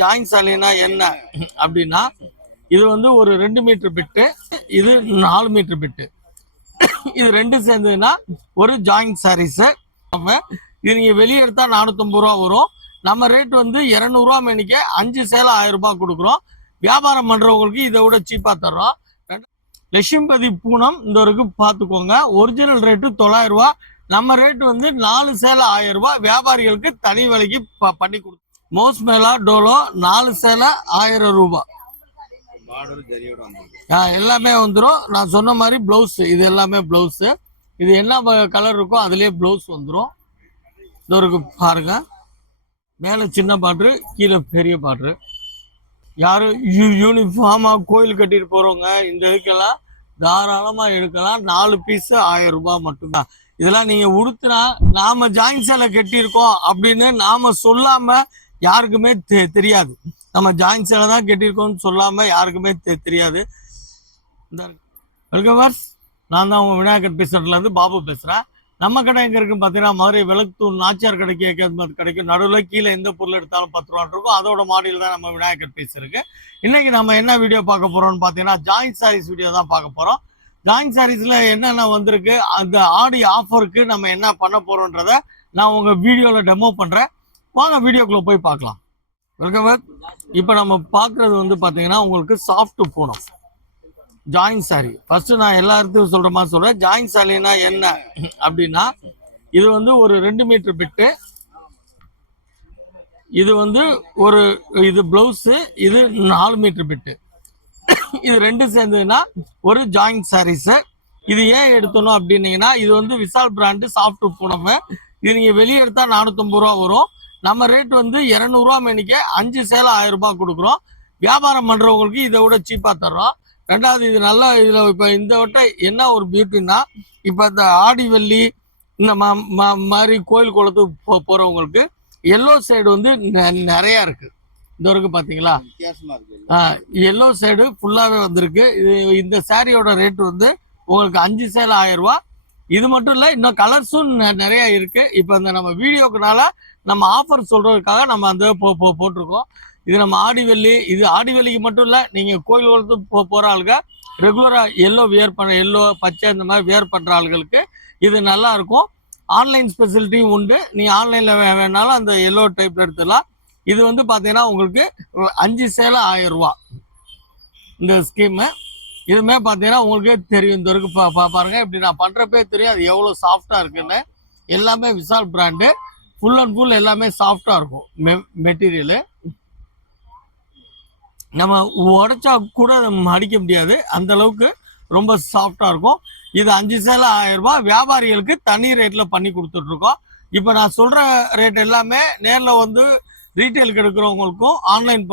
Join சாலினா என்ன அப்படின்னா இது வந்து ஒரு 2 மீட்டர் பிட்டு, இது 4 மீட்டர் பிட்டு. இது ரெண்டு சேர்ந்ததுன்னா ஒரு ஜாயின் சாரீஸ். இது நீங்க வெளியே எடுத்தா 450 ரூபா வரும். நம்ம ரேட் வந்து 200 ரூபா மேனிக்க 5 சேலை 1000 ரூபாய் கொடுக்குறோம். வியாபாரம் பண்றவங்களுக்கு இதை விட சீப்பா தர்றோம். லட்சுமிபதி பூனம் இந்த வரைக்கும் பார்த்துக்கோங்க. ஒரிஜினல் ரேட்டு 900 ரூபா. நம்ம ரேட் வந்து 4 சேலை 1000 ரூபாய். வியாபாரிகளுக்கு தனி விலைக்கு பண்ணி கொடுக்கும். மோஸ் மேலா டோலோ 4 சேலை 1000 ரூபாய். எல்லாமே வந்துடும். நான் சொன்ன மாதிரி பிளவுஸ், இது எல்லாமே பிளவுஸ். இது என்ன கலர் இருக்கோ அதுலயே பிளவுஸ் வந்துடும். இது ஒரு பாருங்க, மேல சின்ன பாட்ரு, கீழே பெரிய பாட்ரு. யாரும் யூனிஃபார்மா கோயில் கட்டிட்டு போறவங்க இந்த இதுக்கெல்லாம் தாராளமா எடுக்கலாம். 4 பீஸ் 1000 ரூபாய் மட்டும்தான். இதெல்லாம் நீங்க உடுத்துனா நாம ஜாயின் சேலை கட்டியிருக்கோம் அப்படின்னு நாம சொல்லாம யாருக்குமே தெரியாது. நம்ம ஜாயின் சேலை தான் கட்டியிருக்கோம்னு சொல்லாம யாருக்குமே தெரியாது. நான் தான் உங்க விநாயகர் பேசுறதுல இருந்து பாபு பேசுறேன். நம்ம கடை எங்க இருக்குன்னு பாத்தீங்கன்னா மதுரை விளக்குத்தூர் நாச்சியார் கிடைக்கும். நடுவில் கீழே எந்த பொருள் எடுத்தாலும் 10 ரூபா இருக்கும். அதோட மாடல் தான் நம்ம விநாயகர் பேசுறதுக்கு. இன்னைக்கு நம்ம என்ன வீடியோ பார்க்க போறோம்னு பாத்தீங்கன்னா ஜாயின் சாரீஸ் வீடியோ தான் பார்க்க போறோம். ஜாயின் சாரீஸ்ல என்னென்ன வந்திருக்கு, அந்த ஆடி ஆஃபருக்கு நம்ம என்ன பண்ண போறோம்ன்றத நான் உங்க வீடியோல டெமோ பண்றேன். வாங்க வீடியோக்குள்ள போய் பார்க்கலாம். இப்ப நம்ம பாக்குறது வந்து பாத்தீங்கன்னா உங்களுக்கு soft Poonam join sorry. First நான் எல்லாத்தையும் சொல்ற மாதிரி சொல்றேன். ஜாயின் சாரினா என்ன அப்படின்னா இது வந்து ஒரு 2 மீட்டர் பிட்டு, இது வந்து இது பிளவுஸ், இது 4 மீட்டர் பிட்டு. இது ரெண்டு சேர்ந்ததுன்னா ஒரு ஜாயின் சாரீஸ். இது ஏன் எடுத்தணும் அப்படின்னீங்கன்னா இது வந்து விஷால் பிராண்டு சாஃப்ட் பூனம். இது நீங்க வெளியே எடுத்தா 450 ரூபா வரும். நம்ம ரேட் வந்து 200 ரூபா மேனிக்க 5 சேலை 1000 ரூபாய் கொடுக்குறோம். வியாபாரம் பண்றவங்களுக்கு இதை விட சீப்பா தர்றோம். ரெண்டாவது, இது நல்லா இதுல இப்ப இந்த வட்டம் என்ன ஒரு பியூட்டின்னா, இப்ப இந்த ஆடி வெள்ளி இந்த மாதிரி கோயில் குளத்துக்கு போறவங்களுக்கு எல்லோ சைடு வந்து நிறைய இருக்கு. இந்த வரைக்கும் பாத்தீங்களா, எல்லோ சைடு ஃபுல்லாவே வந்திருக்கு. இந்த சாரியோட ரேட் வந்து உங்களுக்கு 5 சேலை 1000 ரூபாய். இது மட்டும் இல்ல, இன்னும் கலர்ஸும் நிறைய இருக்கு. இப்ப இந்த நம்ம வீடியோக்குனால நம்ம ஆஃபர் சொல்றதுக்காக நம்ம அந்த போட்டிருக்கோம். இது நம்ம ஆடி வெள்ளி, இது ஆடி வெள்ளிக்கு மட்டும் இல்ல, நீங்க கோயில் குளத்துக்கு போற ஆளுங்க ரெகுலரா எல்லோ வியர் பண்ண, எல்லோ பச்சை இந்த மாதிரி வியர் பண்ற ஆளுகளுக்கு இது நல்லா இருக்கும். ஆன்லைன் ஸ்பெசிலிட்டியும் உண்டு. நீ ஆன்லைன்ல வேணாலும் அந்த எல்லோ டைப்ல எடுத்துடலாம். இது வந்து பாத்தீங்கன்னா உங்களுக்கு 5 சேலை 1000 ரூபாய் இந்த ஸ்கீம். இதுமே பாத்தீங்கன்னா உங்களுக்கே தெரியும். இந்த வரைக்கும் பாருங்க, இப்படி நான் பண்றப்பே தெரியும் அது எவ்வளவு சாஃப்டா இருக்குன்னு. எல்லாமே Vishal brand, full and full எல்லாமே சாஃப்டா இருக்கும் மெட்டீரியல். நம்ம உடைச்சா கூட அடிக்க முடியாது, அந்த அளவுக்கு ரொம்ப சாஃப்டா இருக்கும். இது 5 சேலை 1000 ரூபாய். வியாபாரிகளுக்கு தனி ரேட்ல பண்ணி கொடுத்துட்டு இருக்கோம். இப்ப நான் சொல்ற ரேட் எல்லாமே நேர்ல வந்து ரீட்டைலுக்கு எடுக்கிறவங்களுக்கும் ஆன்லைன்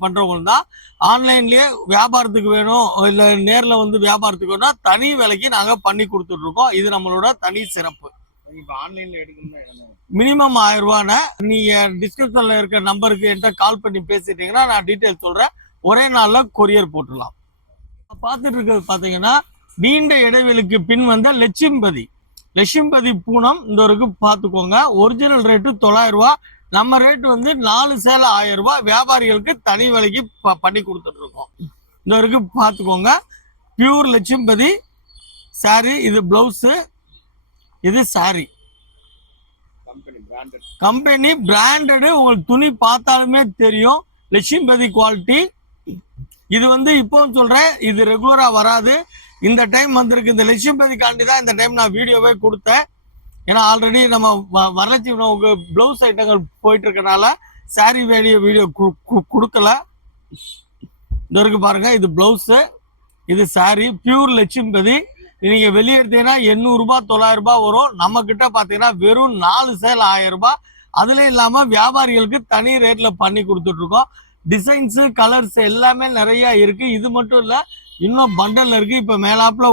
பண்றவங்களும் தான். ஆன்லைன்லயே வியாபாரத்துக்கு வேணும் இல்ல நேர்ல வந்து வியாபாரத்துக்கு வேணும் தனி விலைக்கு நாங்க பண்ணி கொடுத்துட்டு இருக்கோம். இது நம்மளோட தனி சிறப்பு. மினிமம் 1000 ரூபான்னு நீங்க டிஸ்கிரிப்ஷன்ல இருக்க நம்பருக்கு என்கிட்ட கால் பண்ணி பேசிட்டீங்கன்னா நான் டீட்டெயில் சொல்றேன். ஒரே நாள்ல கொரியர் போட்டுடலாம். பார்த்துட்டு இருக்கிறது பாத்தீங்கன்னா நீண்ட இடைவெளிக்கு பின் வந்த லட்சுமிபதி பூனம் இந்த வரைக்கும் பார்த்துக்கோங்க. ஒரிஜினல் ரேட்டு 900 ரூபாய். நம்ம ரேட் வந்து 4 சேலை 1000 ரூபாய். வியாபாரிகளுக்கு தனி விலைக்கு பண்ணி கொடுத்துட்டு இருக்கோம். இந்த வரைக்கும் பார்த்துக்கோங்க. Pure Lakshmipathi sorry. இது பிளவுஸ், இது சாரி. Company branded. உங்களுக்கு துணி பார்த்தாலுமே தெரியும் லட்சுமிபதி குவாலிட்டி. இது வந்து இப்போ சொல்றேன், இது ரெகுலரா வராது. இந்த டைம் வந்திருக்கு. இந்த லட்சுமிபதி காண்டி தான் இந்த டைம் நான் வீடியோவே கொடுத்தேன். ஏன்னா ஆல்ரெடி நம்ம வரலட்சுமி உங்க பிளவுஸ் ஐட்டங்கள் போயிட்டு இருக்கனால சாரி வீடியோ கொடுக்கல. இந்த வரைக்கும் பாருங்க, இது பிளவுஸ், இது சாரி. பியூர் லட்சுமிபதி. நீங்க வெளியே எடுத்தீங்கன்னா 800 ரூபாய் 900 ரூபாய் வரும். நம்ம கிட்ட பாத்தீங்கன்னா வெறும் 4 சேலை 1000 ரூபாய். அதுல இல்லாம வியாபாரிகளுக்கு தனி ரேட்ல பண்ணி கொடுத்துட்டு இருக்கோம். டிசைன்ஸ் கலர்ஸ் எல்லாமே நிறைய இருக்கு. இது மட்டும் இல்ல, இன்னும் பண்டல் இருக்கு. இப்ப மேலாப்புல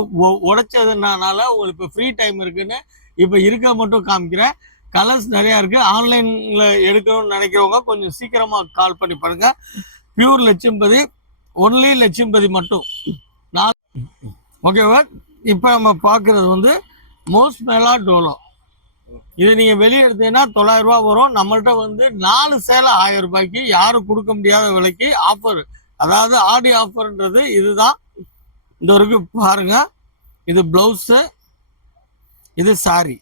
உடைச்சதுனால உங்களுக்கு இப்ப ஃப்ரீ டைம் இருக்குன்னு இப்ப இருக்க மட்டும் காமிக்கிறேன். கலர்ஸ் நிறைய இருக்கு. ஆன்லைன்ல எடுக்கணும்னு நினைக்கிறவங்க கொஞ்சம் சீக்கிரமா கால் பண்ணி பாருங்க. பியூர் லட்சுமிபதி, ஒன்லி லட்சுமிபதி மட்டும். ஓகேவா? இப்ப நம்ம பாக்குறது வந்து மோஸ் மேலா டோலோ இது நீங்க வெளியே எடுத்தீங்கன்னா 900 ரூபாய் வரும். நம்மள்ட்ட வந்து 4 சேலை 1000 ரூபாய்க்கு, யாரும் கொடுக்க முடியாத விலைக்கு ஆஃபர். அதாவது ஆடி ஆஃபர்ன்றது இதுதான். இந்த இருக்கு பாருங்க, இது பிளவுஸ், இது சாரி.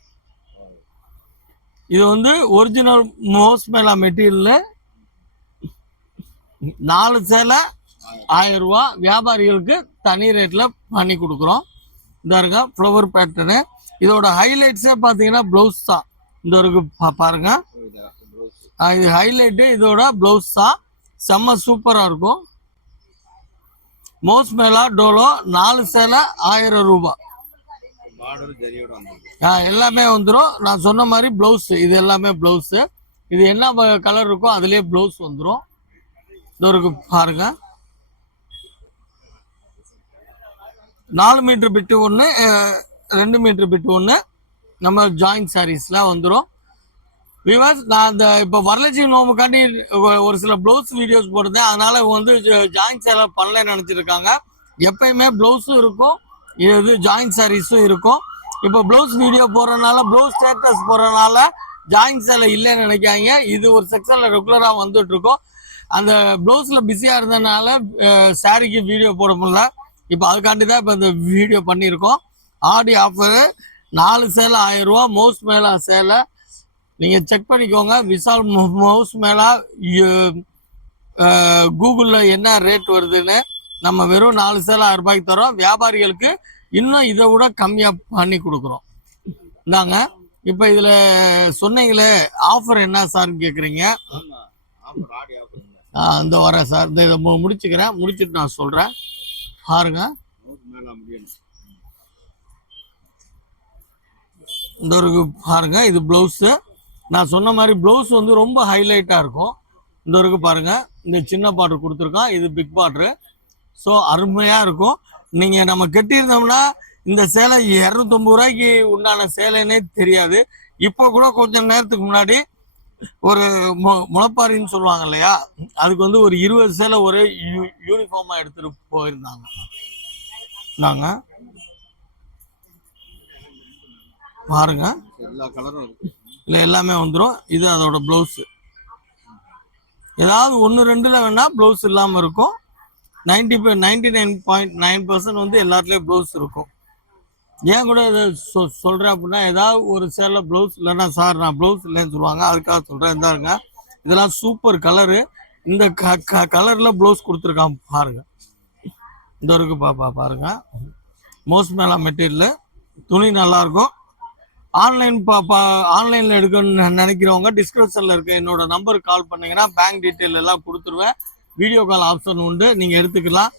இது வந்து ஒரிஜினல் மோஸ்மேலா மெட்டீரியல். 4 சேலை 1000 ரூபாய், வியாபாரிகளுக்கு தனி ரேட்ல பண்ணி கொடுக்குறோம். இந்த இருக்க ஃப்ளவர் பேட்டர்னு. இதோட ஹைலைட்ஸே பார்த்தீங்கன்னா பிளவுஸ் தான். இந்த இருக்கு பாருங்க, இது ஹைலைட்டு. இதோட பிளவுஸ் தான் செம்ம சூப்பராக இருக்கும். மோஸ்மேலா டோலோ 4 சேலை 1000 ரூபாய். எல்லாமே வந்துடும். நான் சொன்ன மாதிரி பிளவுஸ், இது எல்லாமே பிளவுஸ். இது என்ன கலர் இருக்கோ அதுலயே பிளவுஸ் வந்துடும். இது இருக்கு பாருங்க, 4 மீட்டர் பிட்டு ஒன்று, 2 மீட்டர் பிட்டு ஒன்று நம்ம ஜாயிண்ட் சாரீஸ்ல வந்துடும். விவாஸ், நான் இந்த இப்போ வரலட்சுமி நோம்புக்காண்டி ஒரு சில பிளவுஸ் வீடியோஸ் போடுறேன். அதனால வந்து ஜாயிண்ட் சேலை பண்ணலன்னு நினச்சிருக்காங்க. எப்பயுமே பிளவுஸும் இருக்கும், இது ஜாயிண்ட் சாரீஸும் இருக்கும். இப்போ பிளவுஸ் வீடியோ போடுறதுனால, பிளவுஸ் ஸ்டேட்டஸ் போடுறதுனால ஜாயிண்ட் சேலை இல்லைன்னு நினைக்காங்க. இது ஒரு செக்ஷன்ல ரெகுலராக வந்துட்டு இருக்கோம். அந்த பிளவுஸ்ல பிஸியாக இருந்ததுனால சாரிக்கு வீடியோ போட முடியல. இப்போ அதுக்காண்டி தான் இப்போ இந்த வீடியோ பண்ணியிருக்கோம். ஆடி ஆஃபரு 4 சேலை 1000 ரூபா. மவுஸ் மேலா சேலை நீங்கள் செக் பண்ணிக்கோங்க. விஷால் மவுஸ் மேலா கூகுளில் என்ன ரேட் வருதுன்னு. நம்ம வெறும் 4 சேலை 1000 ரூபாய்க்கு தரோம். வியாபாரிகளுக்கு இன்னும் இதை விட கம்மியாக பண்ணி கொடுக்குறோம். இந்தாங்க, இப்போ இதில் சொன்னீங்களே ஆஃபர் என்ன சார்ன்னு கேட்குறீங்க. இந்த வரேன் சார், இந்த இதை முடிச்சுக்கிறேன். முடிச்சுட்டு நான் சொல்கிறேன் பாருங்க. இந்த ஒரு பாருங்க, இது பிளவுஸு. நான் சொன்ன மாதிரி பிளவுஸ் வந்து ரொம்ப ஹைலைட்டாக இருக்கும். இந்த ஒரு பாருங்க, இந்த சின்ன பார்டர் கொடுத்துருக்கோம், இது பிக் பார்டரு. ஸோ அருமையாக இருக்கும். நீங்கள் நம்ம கட்டியிருந்தோம்னா இந்த சேலை 250 ரூபாய்க்கு உண்டான சேலைன்னே தெரியாது. இப்போ கூட கொஞ்சம் நேரத்துக்கு முன்னாடி ஒரு முளைப்பாரின்னு சொல்லுவாங்க இல்லையா, அதுக்கு வந்து ஒரு 20 சேலை ஒரு யூனிஃபார்மாக எடுத்துட்டு போயிருந்தாங்க. நாங்க பாருங்க, எல்லா கலரும் இருக்கு, இல்லை எல்லாமே வந்துடும். இது அதோட பிளவுஸ். ஏதாவது 1-2ல வேணா பிளவுஸ் இல்லாமல் இருக்கும். 99.9% வந்து எல்லாத்துலேயும் பிளவுஸ் இருக்கும். ஏன் கூட இதை சொல்கிறேன் அப்படின்னா, ஏதாவது ஒரு சேலை பிளவுஸ் இல்லைன்னா சார் நான் பிளவுஸ் இல்லைன்னு சொல்லுவாங்க. அதுக்காக சொல்கிறேன். இருந்தாருங்க, இதெல்லாம் சூப்பர் கலரு. இந்த கலரில் பிளவுஸ் கொடுத்துருக்கான் பாருங்க. இந்த இருக்கு பாருங்க, மோஸ்மேலா மெட்டீரியல். துணி நல்லாயிருக்கும். ஆன்லைனில் எடுக்கணும்னு நினைக்கிறவங்க டிஸ்கிரிப்ஷனில் இருக்க என்னோட நம்பருக்கு கால் பண்ணிங்கன்னா பேங்க் டீட்டெயில் எல்லாம் கொடுத்துருவேன். வீடியோ கால் ஆப்ஷன் உண்டு, நீங்கள் எடுத்துக்கலாம்.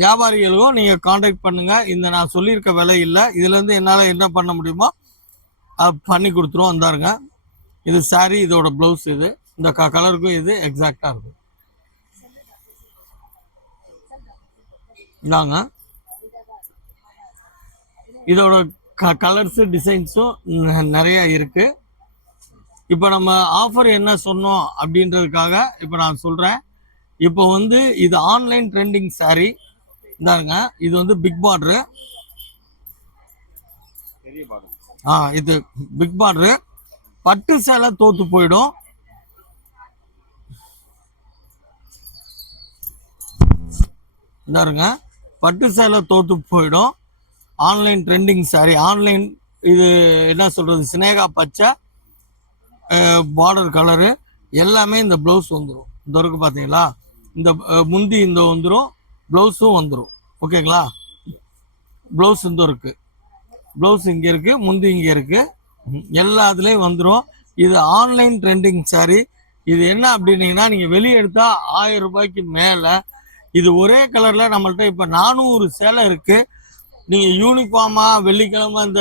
வியாபாரிகளுக்கும் நீங்கள் காண்டாக்ட் பண்ணுங்கள். இந்த நான் சொல்லியிருக்க விலை இல்லை. இதுலேருந்து என்னால் என்ன பண்ண முடியுமோ பண்ணி கொடுத்துருவோம். வந்தாருங்க, இது சாரி, இதோட ப்ளவுஸ். இது இந்த கலருக்கும் இது எக்ஸாக்டாக இருக்கும். இந்தாங்க, இதோட கலர்ஸு டிசைன்ஸும் நிறைய இருக்கு. இப்போ நம்ம ஆஃபர் என்ன சொன்னோம் அப்படின்றதுக்காக இப்போ நான் சொல்கிறேன். இப்போ வந்து இது ஆன்லைன் ட்ரெண்டிங் சாரி. இந்தாருங்க, இது வந்து பிக் பார்டரு. இது பிக் பார்டரு. பட்டு சேலை தோத்து போயிடும். இந்தாருங்க, பட்டு சேலை தோத்து போயிடும். Online trending sorry. ஆன்லைன் இது என்ன சொல்றது, சினேகா பச்சை பார்டர் கலரு. எல்லாமே இந்த பிளவுஸ் வந்துடும். இந்த இருக்கு பார்த்தீங்களா, இந்த முந்தி இந்த வந்துடும், ப்ளவுஸும் வந்துடும். ஓகேங்களா, ப்ளவுஸ் இந்த இருக்கு, ப்ளவுஸ் இங்கே இருக்கு, முந்தி இங்கே இருக்கு, எல்லாத்துலேயும் வந்துடும். இது ஆன்லைன் ட்ரெண்டிங் சாரி. இது என்ன அப்படின்னீங்கன்னா, நீங்கள் வெளியே எடுத்தால் 1000 ரூபாய்க்கு மேலே. இது ஒரே கலரில் நம்மள்ட்ட இப்போ 400 சேலை இருக்குது. நீங்கள் யூனிஃபார்மாக வெள்ளிக்கிழமை இந்த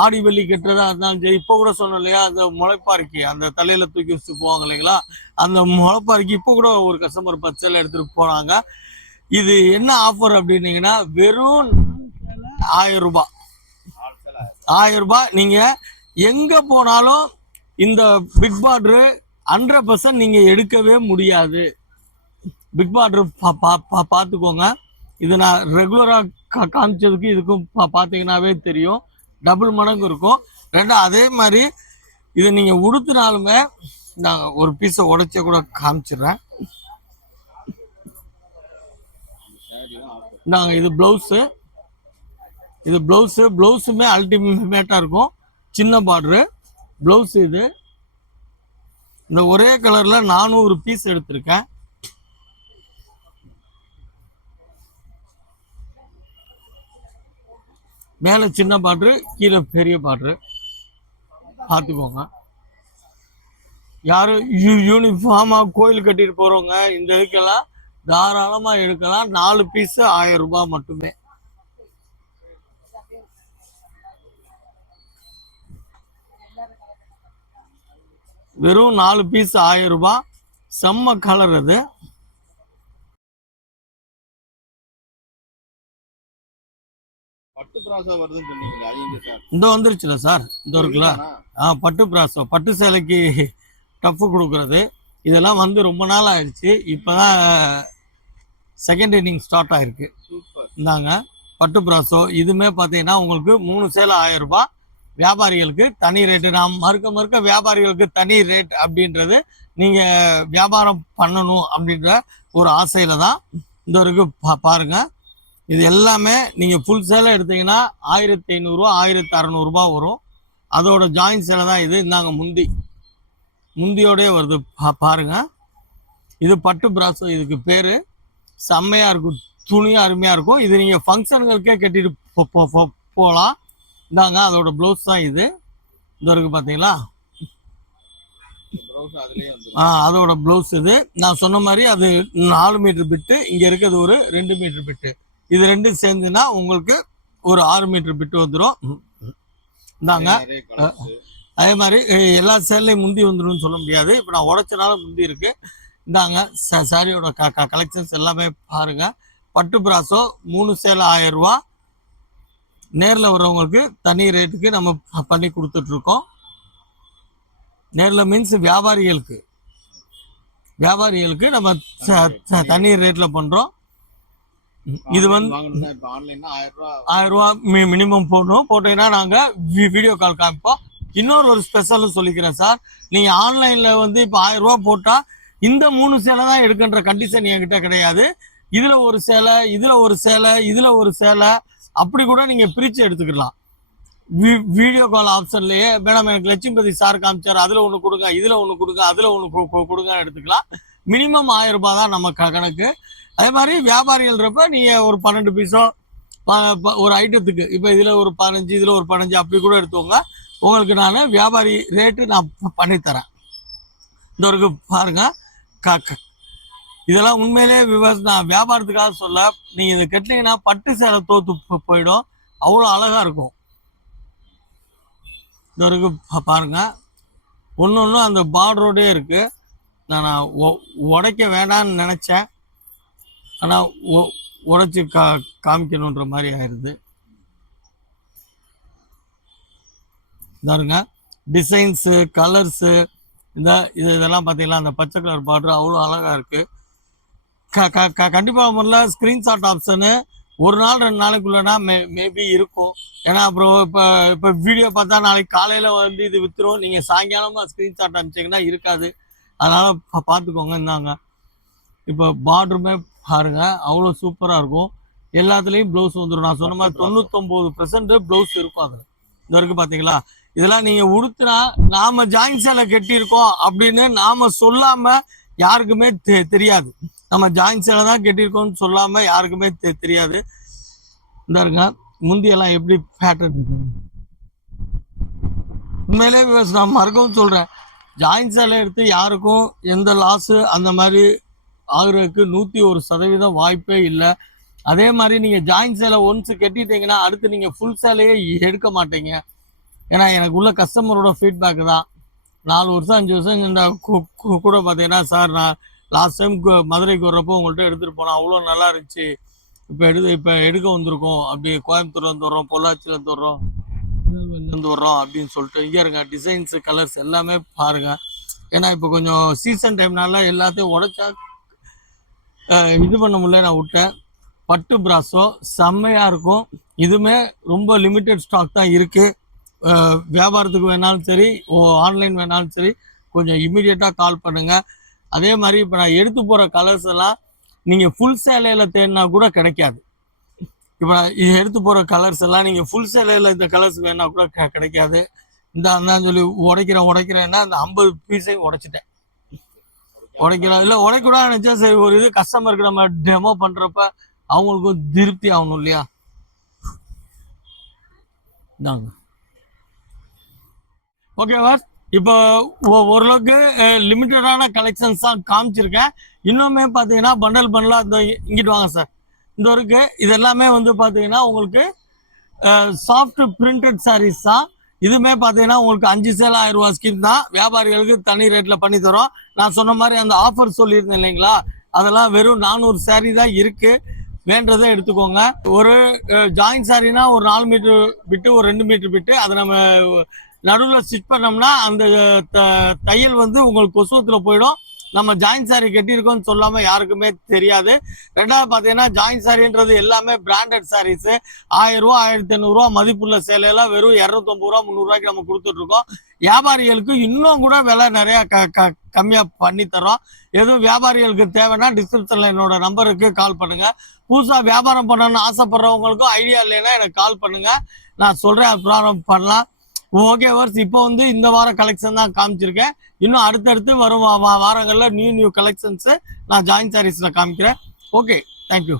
ஆடி வெள்ளி கட்டுறதா இருந்தாலும் சரி. இப்போ கூட சொன்னோம் இல்லையா, அந்த முளைப்பாரிக்கு அந்த தலையில் தூக்கி வச்சுட்டு போவாங்க இல்லைங்களா, அந்த முளைப்பாரிக்கு இப்போ கூட ஒரு கஸ்டமர் 10 சேலை எடுத்துகிட்டு போனாங்க. இது என்ன ஆஃபர் அப்படின்னீங்கன்னா, வெறும் 1000 ரூபாய். 1000 ரூபாய். நீங்கள் எங்கே போனாலும் இந்த பிக் பார்டரு 100% நீங்கள் எடுக்கவே முடியாது. பிக் பார்டரு பார்த்துக்கோங்க. இது நான் ரெகுலராக காமிச்சதுக்கு இதுக்கும் பார்த்தீங்கன்னாவே தெரியும், டபுள் மடங்கு இருக்கும். ரெண்டா அதே மாதிரி இது நீங்க உடுத்தினாலுமே நான் ஒரு பீஸை உடைச்ச கூட காமிச்சிடுறேன். நாங்கள் இது பிளவுஸு, இது பிளவுஸுமே அல்டிமேட்டாக இருக்கும். சின்ன பார்டரு பிளவுஸ். இது இந்த ஒரே கலரில் 400 பீஸ் எடுத்திருக்கேன். மேலே சின்ன பார்டரு, கீழே பெரிய பார்டரு. பார்த்துக்கோங்க. யாரும் யூனிஃபார்மாக கோயில் கட்டிட்டு போகிறவங்க இந்த இதுக்கெல்லாம் தாராளமாக எடுக்கலாம். 4 பீஸு 1000 ரூபாய் மட்டுமே. வெறும் 4 பீஸ் 1000 ரூபாய். செம்ம கலர் அது. இந்த வந்துருச்சுல சார், இந்த இருக்குல்ல, பட்டு பிராசோ, பட்டு சேலைக்கு டஃப் கொடுக்கறது. இதெல்லாம் வந்து ரொம்ப நாள் ஆயிடுச்சு. இப்போதான் செகண்ட் இன்னிங் ஸ்டார்ட் ஆயிருக்கு. இந்தாங்க பட்டு பிராசோ. இதுமே பார்த்தீங்கன்னா உங்களுக்கு 3 சேலை 1000 ரூபாய். வியாபாரிகளுக்கு தனி ரேட்டு. நாம் மறுக்க வியாபாரிகளுக்கு தனி ரேட் அப்படின்றது நீங்கள் வியாபாரம் பண்ணணும் அப்படின்ற ஒரு ஆசையில தான் இந்த இருக்கு. பாருங்க, இது எல்லாமே நீங்கள் ஃபுல் சேலை எடுத்தீங்கன்னா 1500 ரூபா 1600 ரூபாய் வரும். அதோட ஜாயின் சேலை தான் இது. இந்தாங்க முந்தியோடய வருது. பாருங்க, இது பட்டு பிராசோ. இதுக்கு பேர் செம்மையாக இருக்கும். துணியாக அருமையாக இருக்கும். இது நீங்கள் ஃபங்க்ஷனுங்களுக்கே கட்டிட்டு போகலாம். இந்தாங்க அதோட ப்ளவுஸ் தான் இது. இந்த இருக்கு பார்த்தீங்களா, அதோட ப்ளவுஸ் இது. நான் சொன்ன மாதிரி அது 4 மீட்டர் பிட்டு. இங்கே இருக்கிறது ஒரு 2 மீட்டர் பிட்டு. இது ரெண்டும் சேர்ந்துன்னா உங்களுக்கு ஒரு 6 மீட்டர் பிட்டு வந்துடும். இந்தாங்க அதே மாதிரி எல்லா சேலையும் முந்தி வந்துடும் சொல்ல முடியாது. இப்போ நான் உடைச்சனால முந்தி இருக்கு. இந்தாங்க சாரியோட கலெக்ஷன்ஸ் எல்லாமே பாருங்க. பட்டு பிராசோ 3 சேலை 1000 ரூபா. நேரில் வர்றவங்களுக்கு தனி ரேட்டுக்கு நம்ம பண்ணி கொடுத்துட்டு இருக்கோம். நேரில் மீன்ஸ் வியாபாரிகளுக்கு நம்ம தனி ரேட்ல பண்றோம். இது வந்து 1000 ரூபா மினிமம் போடணும். போட்டீங்கன்னா நாங்க வீடியோ கால் காமிப்போம். இன்னொரு ஸ்பெஷல் சொல்லிக்கிறேன் சார். நீங்க ஆன்லைன்ல வந்து இப்போ 1000 ரூபா போட்டா இந்த 3 சேலை தான் எடுக்கின்ற கண்டிஷன் என்கிட்ட கிடையாது. இதுல ஒரு சேலை, இதுல ஒரு சேலை, இதுல ஒரு சேலை, அப்படி கூட நீங்க பிரிச்சு எடுத்துக்கலாம். வீடியோ கால் ஆப்ஷன்லயே மேடம் எனக்கு லட்சுமிபதி சார் காமிச்சார், அதுல ஒண்ணு கொடுங்க, இதுல ஒண்ணு கொடுங்க, அதுல ஒண்ணு கொடுங்க எடுத்துக்கலாம். மினிமம் 1000 ரூபாய் தான் நம்ம கணக்கு. அதே மாதிரி வியாபாரிகள்ன்றப்ப நீங்க ஒரு 12 பீஸோ ஒரு ஐட்டத்துக்கு, இப்ப இதுல ஒரு 15, இதுல ஒரு 15 அப்படி கூட எடுத்துவோங்க. உங்களுக்கு நான் வியாபாரி ரேட்டு நான் பண்ணித்தரேன். இந்த ஒரு பாருங்க, இதெல்லாம் உண்மையிலேயே நான் வியாபாரத்துக்காக சொல்ல. நீங்க இதை கட்டினீங்கன்னா பட்டு சேலை தோத்து போயிடும். அவ்வளோ அழகா இருக்கும். இந்த ஒரு பாருங்க, ஒன்னொன்னும் அந்த பார்டரோடே இருக்கு. நான் உடைக்க வேண்டாம்னு நினைச்சேன், ஆனா உடைச்சு காமிக்கணுன்ற மாதிரி ஆயிடுது. இதாருங்க டிசைன்ஸு, கலர்ஸு, இதெல்லாம் பார்த்தீங்களா, அந்த பச்சை கலர் பார்டர் அவ்வளோ அழகா இருக்கு. கண்டிப்பாக முதல்ல ஸ்க்ரீன்ஷாட் ஆப்ஷனு 1 நாள் 2 நாளைக்குள்ளனா மேபி இருக்கும். ஏன்னா அப்புறம் இப்போ வீடியோ பார்த்தா நாளைக்கு காலையில் வந்து இது வித்துரும். நீங்கள் சாயங்காலமாக ஸ்க்ரீன்ஷாட் அனுப்பிச்சிங்கன்னா இருக்காது. அதனால் பார்த்துக்கோங்க. இருந்தாங்க இப்போ பார்டருமே பாருங்க, அவ்வளோ சூப்பராக இருக்கும். எல்லாத்துலேயும் ப்ளவுஸ் வந்துடும். நான் சொன்ன மாதிரி 99% ப்ளவுஸ் இருக்கும். அது இந்த வரைக்கும் பார்த்தீங்களா. இதெல்லாம் நீங்கள் உடுத்துனா நாம ஜாயின் சேலை கட்டியிருக்கோம் அப்படின்னு நாம சொல்லாம யாருக்குமே தெரியாது. நம்ம ஜாயின் சேலை தான் கட்டியிருக்கோம்னு சொல்லாம யாருக்குமே தெரியாது. இந்த இருங்க முந்தியெல்லாம் எப்படி பேட்டர்ன். உண்மையிலே நான் மறக்கவும் சொல்றேன், ஜாயின் சேலை எடுத்து யாருக்கும் எந்த லாஸு அந்த மாதிரி ஆகுறதுக்கு 101% வாய்ப்பே இல்லை. அதே மாதிரி நீங்க ஜாயின் சேலை ஒன்ஸ் கட்டிட்டீங்கன்னா அடுத்து நீங்க ஃபுல் சேலையே எடுக்க மாட்டீங்க. ஏன்னா எனக்கு உள்ள கஸ்டமரோட ஃபீட்பேக் தான். 4 வருஷம் 5 வருஷம் கூட பார்த்தீங்கன்னா, சார் நான் லாஸ்ட் டைம் மதுரைக்கு வர்றப்போ உங்கள்கிட்ட எடுத்துகிட்டு போனோம், அவ்வளோ நல்லா இருந்துச்சு, இப்போ எடுக்க வந்திருக்கோம், அப்படி கோயம்புத்தூர்லேருந்து வர்றோம், பொள்ளாச்சியிலேருந்து வர்றோம், திருநெல்வேலியிலேருந்து வர்றோம் அப்படின்னு சொல்லிட்டு. இங்கே இருங்க டிசைன்ஸு, கலர்ஸ் எல்லாமே பாருங்க. ஏன்னா இப்போ கொஞ்சம் சீசன் டைம்னால எல்லாத்தையும் உடைச்சா இது பண்ண முடியல, நான் விட்டேன். பட்டு பிராசோ செம்மையாக இருக்கும். இதுவுமே ரொம்ப லிமிட்டட் ஸ்டாக் தான் இருக்குது. வியாபாரத்துக்கு வேணாலும் சரி, ஆன்லைன் வேணாலும் சரி, கொஞ்சம் இமீடியட்டாக கால் பண்ணுங்கள். அதே மாதிரி இப்போ நான் எடுத்து போகிற கலர்ஸ் எல்லாம் நீங்கள் ஃபுல் சேலையில் தேடினா கூட கிடைக்காது. இப்போ இது எடுத்து போகிற கலர்ஸ் எல்லாம் நீங்கள் ஃபுல் சேலையில் இந்த கலர்ஸ் வேணா கூட கிடைக்காது. இந்த அந்தான்னு சொல்லி உடைக்கிறேன்னா அந்த 50 பீஸையும் உடைச்சிட்டேன். உடைக்கலாம் இல்லை உடைக்கூடாது நினச்சா சரி, ஒரு இது கஸ்டமருக்கு நம்ம டெமோ பண்ணுறப்ப அவங்களுக்கும் திருப்தி ஆகணும் இல்லையா? இந்தாங்க. ஓகேவா? இப்போ ஓரளவுக்கு லிமிட்டடான கலெக்ஷன்ஸ் தான் காமிச்சிருக்கேன். இன்னுமே பார்த்தீங்கன்னா பண்டலாக இந்த இங்கிட்டு வாங்க சார். இந்த இருக்கு. இது எல்லாமே வந்து பார்த்தீங்கன்னா உங்களுக்கு சாஃப்ட் பிரிண்டட் சாரீஸ் தான். இதுமே பார்த்தீங்கன்னா உங்களுக்கு 5 சேல் 1000 ரூபா ஸ்கீம் தான். வியாபாரிகளுக்கு தனி ரேட்டில் பண்ணி தரோம். நான் சொன்ன மாதிரி அந்த ஆஃபர் சொல்லியிருந்தேன் இல்லைங்களா, அதெல்லாம் வெறும் 400 சாரீ தான் இருக்கு. வேண்டதை எடுத்துக்கோங்க. ஒரு ஜாயின் சாரினா ஒரு 4 மீட்டர் விட்டு ஒரு 2 மீட்டர் விட்டு அதை நம்ம நடுவில் ஸ்டிச் பண்ணோம்னா அந்த தையல் வந்து உங்களுக்கு கொசுவத்தில் போயிடும். நம்ம ஜாயின் சாரி கட்டியிருக்கோம்னு சொல்லாமல் யாருக்குமே தெரியாது. ரெண்டாவது பார்த்தீங்கன்னா ஜாயின் சாரின்றது எல்லாமே பிராண்டட் சாரீஸு. 1000 ரூபா 1500 ரூபா மதிப்புள்ள சேலையெல்லாம் வெறும் 250 ரூபா 300 ரூபாய்க்கு நம்ம கொடுத்துட்ருக்கோம். வியாபாரிகளுக்கு இன்னும் கூட விலை நிறையா கம்மியாக பண்ணி தரோம். எதுவும் வியாபாரிகளுக்கு தேவைன்னா டிஸ்கிரிப்ஷனில் என்னோட நம்பருக்கு கால் பண்ணுங்கள். புதுசாக வியாபாரம் பண்ணணும்னு ஆசைப்படுறவங்களுக்கும் ஐடியா இல்லைன்னா எனக்கு கால் பண்ணுங்கள், நான் சொல்கிறேன், அப்புறம் பண்ணலாம். ஓகே வர்ஸ், இப்போ வந்து இந்த வார கலெக்ஷன் தான் காமிச்சிருக்கேன். இன்னும் அடுத்தடுத்து வரும் வாரங்களில் நியூ கலெக்ஷன்ஸு நான் ஜாயின் சாரீஸில் காமிக்கிறேன். Okay, thank you.